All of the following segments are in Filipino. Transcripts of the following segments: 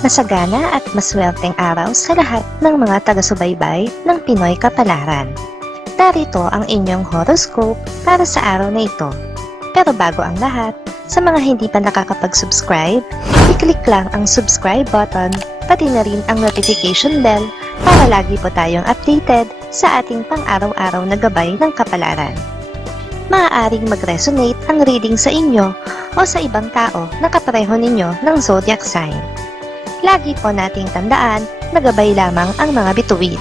Masagana at maswerteng araw sa lahat ng mga taga-subaybay ng Pinoy Kapalaran. Narito ang inyong horoscope para sa araw na ito. Pero bago ang lahat, sa mga hindi pa nakakapag-subscribe, i-click lang ang subscribe button, pati na rin ang notification bell para lagi po tayong updated sa ating pang-araw-araw na gabay ng kapalaran. Maaaring mag-resonate ang reading sa inyo o sa ibang tao na kapareho ninyo ng zodiac sign. Lagi po nating tandaan na gabay lamang ang mga bituin.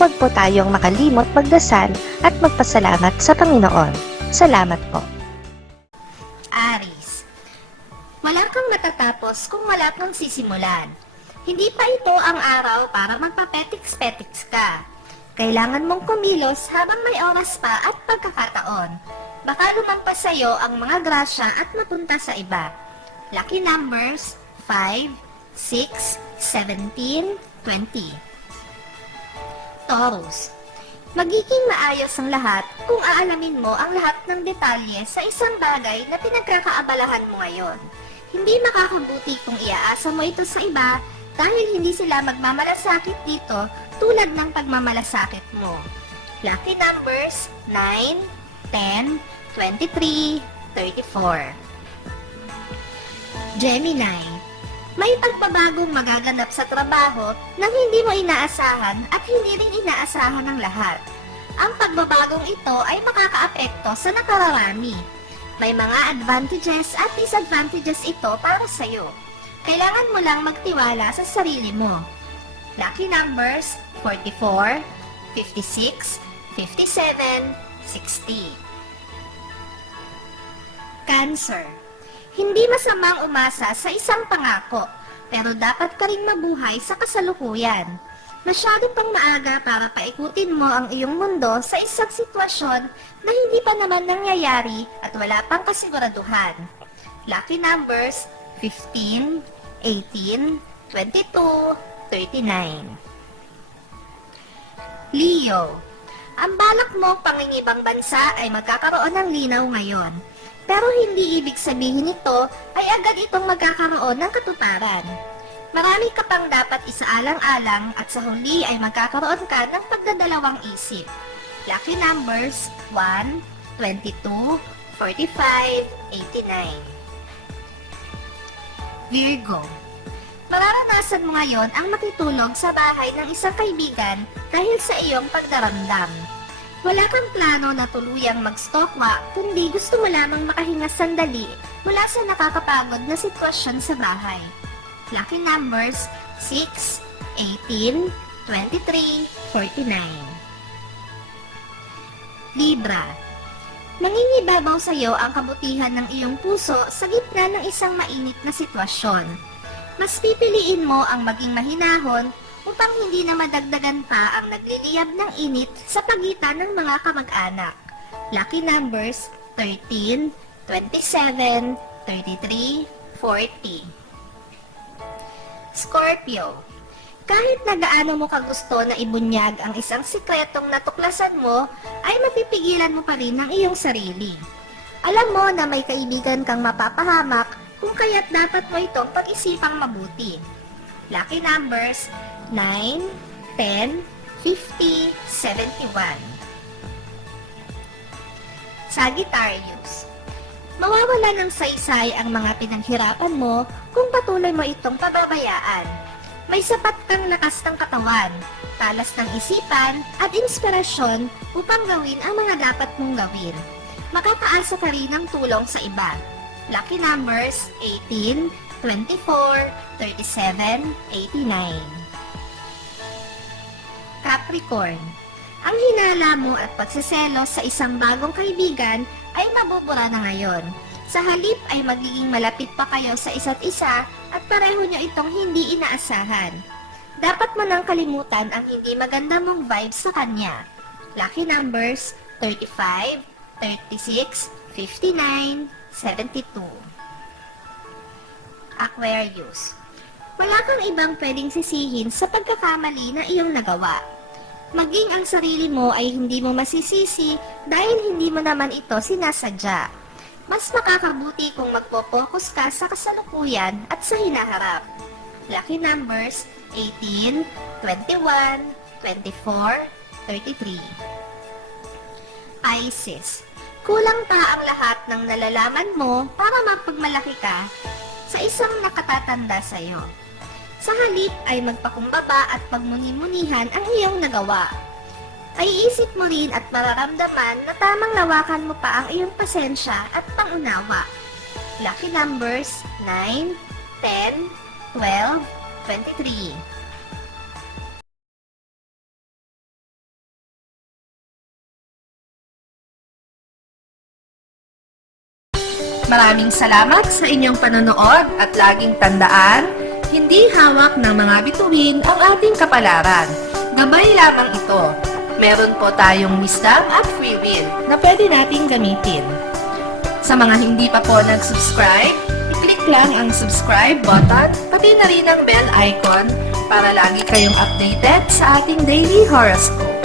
Huwag po tayong makalimot magdasal at magpasalamat sa Panginoon. Salamat po. Aries, wala kang matatapos kung wala kang sisimulan. Hindi pa ito ang araw para magpapetiks-petiks ka. Kailangan mong kumilos habang may oras pa at pagkakataon. Baka lumampas sa'yo ang mga grasya at mapunta sa iba. Lucky numbers 5, 6, 17, 20. Taurus, magiging maayos ang lahat kung aalamin mo ang lahat ng detalye sa isang bagay na pinagkakaabalahan mo ngayon. Hindi makakabuti kung iaasa mo ito sa iba dahil hindi sila magmamalasakit dito tulad ng pagmamalasakit mo. Lucky numbers 9, 10, 23, 34. Gemini, may pagbabagong magaganap sa trabaho nang hindi mo inaasahan at hindi rin inaasahan ng lahat. Ang pagbabagong ito ay makakaapekto sa nakararami. May mga advantages at disadvantages ito para sa iyo. Kailangan mo lang magtiwala sa sarili mo. Lucky numbers 44, 56, 57, 60. Cancer, hindi masamang umasa sa isang pangako, pero dapat ka ring mabuhay sa kasalukuyan. Masyado pang maaga para paikutin mo ang iyong mundo sa isang sitwasyon na hindi pa naman nangyayari at wala pang kasiguraduhan. Lucky numbers 15, 18, 22, 39. Leo, ang balak mo pangingibang bansa ay magkakaroon ng linaw ngayon. Pero hindi ibig sabihin nito ay agad itong magkakaroon ng katuparan. Marami ka pang dapat isaalang-alang at sa huli ay magkakaroon ka ng pagdadalawang isip. Lucky numbers 1, 22, 45, 89. Virgo, mararanasan mo ngayon ang makitulog sa bahay ng isang kaibigan dahil sa iyong pagdaramdam. Wala kang plano na tuluyang magstokwa, kundi gusto mo lamang makahinga sandali mula sa nakakapagod na sitwasyon sa bahay. Lucky numbers 6, 18, 23, 49. Libra, mangingibabaw sa iyo ang kabutihan ng iyong puso sa gitna ng isang mainit na sitwasyon. Mas pipiliin mo ang maging mahinahon upang hindi na madagdagan pa ang nagliliyab ng init sa pagitan ng mga kamag-anak. Lucky numbers 13, 27, 33, 40. Scorpio, kahit na gaano mo kagusto na ibunyag ang isang sikretong natuklasan mo, ay mapipigilan mo pa rin ang iyong sarili. Alam mo na may kaibigan kang mapapahamak kung kaya't dapat mo itong pag-isipang mabuti. Lucky numbers 9, 10, 50, 71. Sagittarius, mawawala ng saysay ang mga pinaghirapan mo kung patuloy mo itong pababayaan. May sapat kang lakas ng katawan, talas ng isipan at inspirasyon upang gawin ang mga dapat mong gawin. Makakaasa ka rin ng tulong sa iba. Lucky numbers 18, 24, 37, 89. Capricorn, ang hinala mo at pagseselos sa isang bagong kaibigan ay mabubura na ngayon. Sa halip ay magiging malapit pa kayo sa isa't isa at pareho nyo itong hindi inaasahan. Dapat mo nang kalimutan ang hindi maganda mong vibes sa kanya. Lucky numbers 35, 36, 59, 72. Aquarius, wala kang ibang pwedeng sisihin sa pagkakamali na iyong nagawa. Maging ang sarili mo ay hindi mo masisisi dahil hindi mo naman ito sinasadya. Mas makakabuti kung magpo-focus ka sa kasalukuyan at sa hinaharap. Lucky numbers 18, 21, 24, 33. Pisces, kulang pa ang lahat ng nalalaman mo para mapagmalaki ka sa isang nakatatanda sa iyo. Sa halip ay magpakumbaba at pagmuni-munihan ang iyong nagawa. Ay isip mo rin at mararamdaman na tamang lawakan mo pa ang iyong pasensya at pangunawa. Lucky numbers 9, 10, 12, 23. Maraming salamat sa inyong panonood at laging tandaan, hindi hawak ng mga bituin ang ating kapalaran. Gabay lamang ito. Meron po tayong wisdom at free will na pwede nating gamitin. Sa mga hindi pa po nag-subscribe, i-click lang ang subscribe button, pati na rin ang bell icon para lagi kayong updated sa ating daily horoscope.